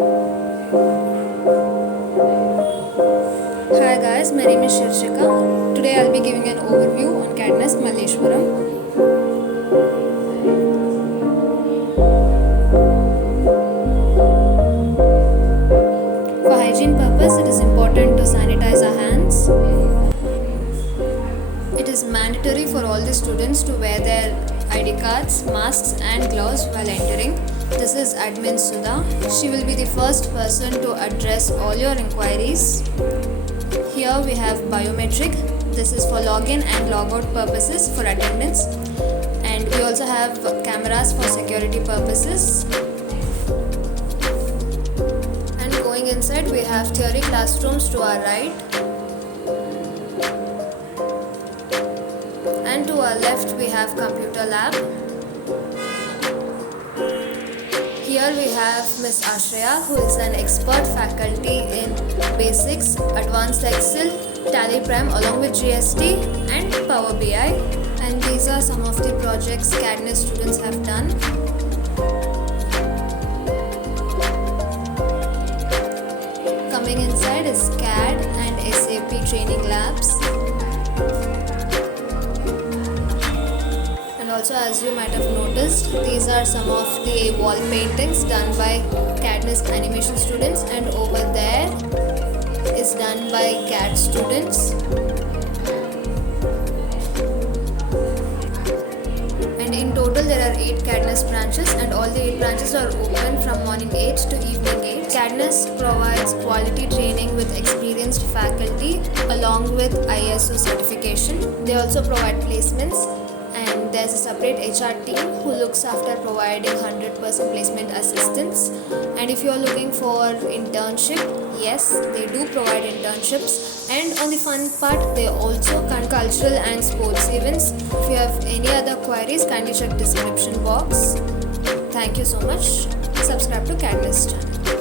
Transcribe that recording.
Hi guys, my name is Shirshika. Today I'll be giving an overview on CAD NEST Malleshwaram. For hygiene purpose, it is important to sanitize our hands. It is mandatory for all the students to wear their ID cards, masks and gloves while entering. This is Admin Sudha. She will be the first person to address all your inquiries. Here we have biometric. This is for login and logout purposes for attendance. And we also have cameras for security purposes. And going inside, we have theory classrooms to our right. And to our left, we have computer lab. Here we have Miss Ashreya, who is an expert faculty in Basics, Advanced Excel, Tally Prime along with GST and Power BI. And these are some of the projects CAD NEST students have done. Coming inside is CAD and SAP training labs. Also, as you might have noticed, these are some of the wall paintings done by CAD NEST animation students, and over there is done by CAD students. And in total there are 8 CAD NEST branches, and all the 8 branches are open from morning 8 to evening 8. CAD NEST provides quality training with experienced faculty along with ISO certification. They also provide placements. And there's a separate HR team who looks after providing 100% placement assistance. And if you're looking for internship, yes, they do provide internships. And on the fun part, they also conduct cultural and sports events. If you have any other queries, kindly check description box. Thank you so much. Subscribe to CAD NEST channel.